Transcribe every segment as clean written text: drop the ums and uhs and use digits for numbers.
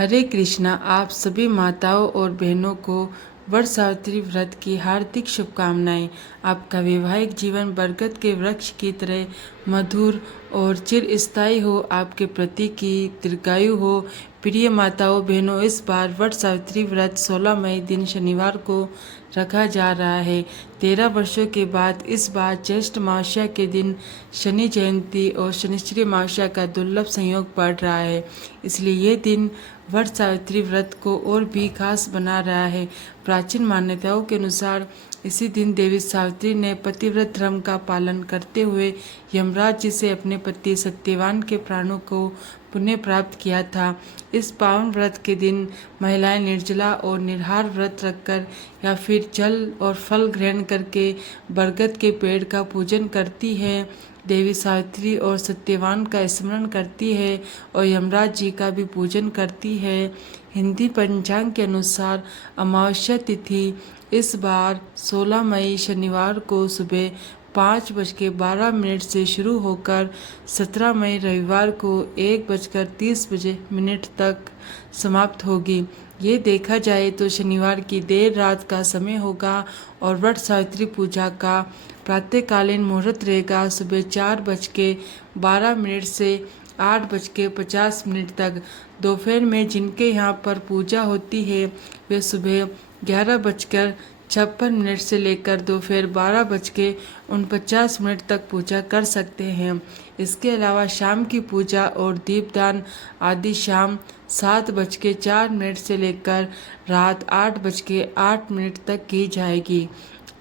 हरे कृष्णा। आप सभी माताओं और बहनों को वट सावित्री व्रत की हार्दिक शुभकामनाएं। आपका वैवाहिक जीवन बरगद के वृक्ष की तरह मधुर और चिरस्थायी हो। आपके प्रति की दीर्घायु हो। प्रिय माताओं बहनों, इस बार वट सावित्री व्रत 16 मई दिन शनिवार को रखा जा रहा है। 13 वर्षों के बाद इस बार ज्येष्ठ अमावस्या के दिन शनि जयंती और शनिश्चरी अमावस्या का दुर्लभ संयोग पड़ रहा है, इसलिए ये दिन वट सावित्री व्रत को और भी खास बना रहा है। प्राचीन मान्यताओं के अनुसार इसी दिन देवी सावित्री ने पतिव्रत धर्म का पालन करते हुए यमराज जी से अपने पति सत्यवान के प्राणों को पुण्य प्राप्त किया था। इस पावन व्रत के दिन महिलाएं निर्जला और निराहार व्रत रखकर या फिर जल और फल ग्रहण करके बरगद के पेड़ का पूजन करती है, देवी सावित्री और सत्यवान का स्मरण करती है और यमराज जी का भी पूजन करती है। हिंदी पंचांग के अनुसार अमावस्या तिथि इस बार 16 मई शनिवार को सुबह 5:12 से शुरू होकर 17 मई रविवार को 1:30 तक समाप्त होगी। ये देखा जाए तो शनिवार की देर रात का समय होगा और वट सावित्री पूजा का प्रातःकालीन मुहूर्त रहेगा सुबह 4:12 से 8:50 तक। दोपहर में जिनके यहाँ पर पूजा होती है वे सुबह 11:56 से लेकर दोपहर 12:49 तक पूजा कर सकते हैं। इसके अलावा शाम की पूजा और दीपदान आदि शाम 7:04 से लेकर रात 8:08 तक की जाएगी।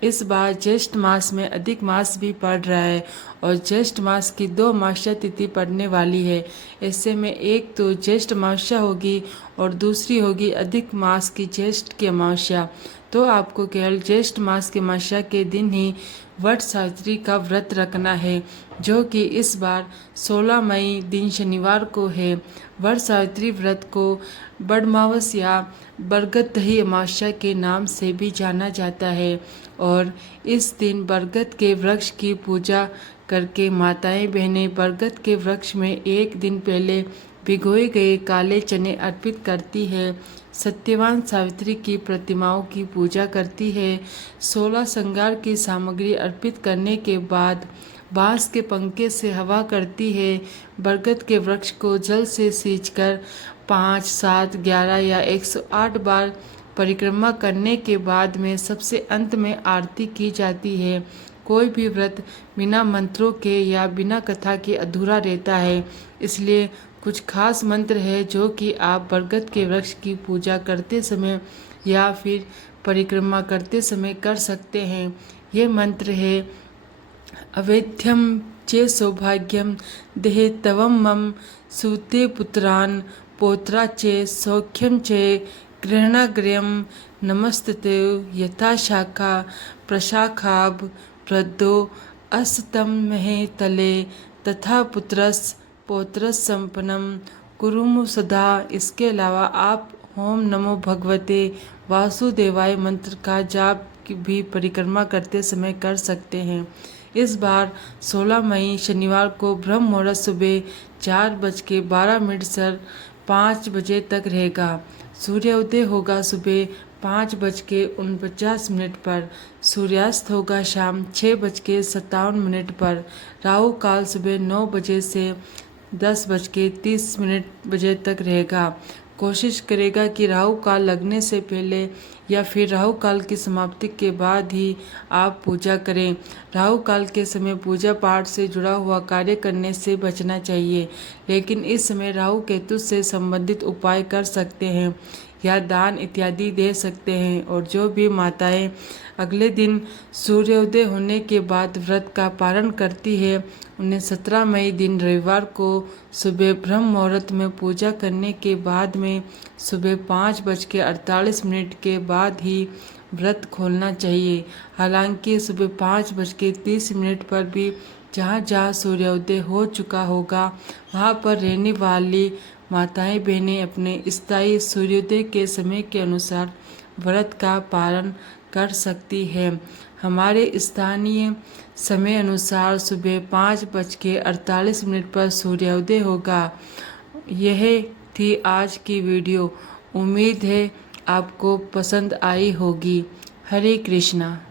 इस बार ज्येष्ठ मास में अधिक मास भी पड़ रहा है और ज्येष्ठ मास की 2 अमावस्या तिथि पड़ने वाली है। ऐसे में एक तो ज्येष्ठ अमावस्या होगी और दूसरी होगी अधिक मास की ज्येष्ठ की अमावस्या। तो आपको केवल ज्येष्ठ मास की अमावस्या के दिन ही वट सावित्री का व्रत रखना है, जो कि इस बार 16 मई दिन शनिवार को है। वट सावित्री व्रत को बड़मावस या बरगद दही अमावस्या के नाम से भी जाना जाता है और इस दिन बरगद के वृक्ष की पूजा करके माताएं बहनें बरगद के वृक्ष में एक दिन पहले भिगोए गए काले चने अर्पित करती है। सत्यवान सावित्री की प्रतिमाओं की पूजा करती है। 16 श्रृंगार की सामग्री अर्पित करने के बाद बांस के पंखे से हवा करती है। बरगद के वृक्ष को जल से सींचकर 5, 7, 11 या 108 बार परिक्रमा करने के बाद में सबसे अंत में आरती की जाती है। कोई भी व्रत बिना मंत्रों के या बिना कथा के अधूरा रहता है, इसलिए कुछ खास मंत्र है जो कि आप बरगद के वृक्ष की पूजा करते समय या फिर परिक्रमा करते समय कर सकते हैं। ये मंत्र है: अवेद्यम चे सौभाग्यम देहे तवम मम सूते पुत्रान पौत्रा चे सौख्यम चे गृहणाग्र्यम नमस्ते यथा शाखा प्रशाखाभ प्रदो अस्तम महे तले तथा पुत्रस पौत्रस संपन्नम कुरुमु सदा। इसके अलावा आप ओम नमो भगवते वासुदेवाय मंत्र का जाप भी परिक्रमा करते समय कर सकते हैं। इस बार 16 मई शनिवार को ब्रह्म मुहूर्त सुबह 4:12 से 5 बजे तक रहेगा। सूर्योदय होगा सुबह 5:49 पर। सूर्यास्त होगा शाम 6:57 पर। राहु काल सुबह 9 बजे से 10:30 बजे तक रहेगा। कोशिश करेगा कि राहु काल लगने से पहले या फिर राहु काल की समाप्ति के बाद ही आप पूजा करें। राहु काल के समय पूजा पाठ से जुड़ा हुआ कार्य करने से बचना चाहिए, लेकिन इस समय राहु केतु से संबंधित उपाय कर सकते हैं या दान इत्यादि दे सकते हैं। और जो भी माताएं अगले दिन सूर्योदय होने के बाद व्रत का पालन करती है, उन्हें 17 मई दिन रविवार को सुबह ब्रह्म मुहूर्त में पूजा करने के बाद में सुबह 5:48 के बाद ही व्रत खोलना चाहिए। हालांकि सुबह 5:30 पर भी जहाँ जहाँ सूर्योदय हो चुका होगा वहाँ पर रहने वाली माताएं बहनें अपने स्थायी सूर्योदय के समय के अनुसार व्रत का पालन कर सकती है। हमारे स्थानीय समय अनुसार सुबह 5:48 पर सूर्योदय होगा। यह थी आज की वीडियो। उम्मीद है आपको पसंद आई होगी। हरे कृष्णा।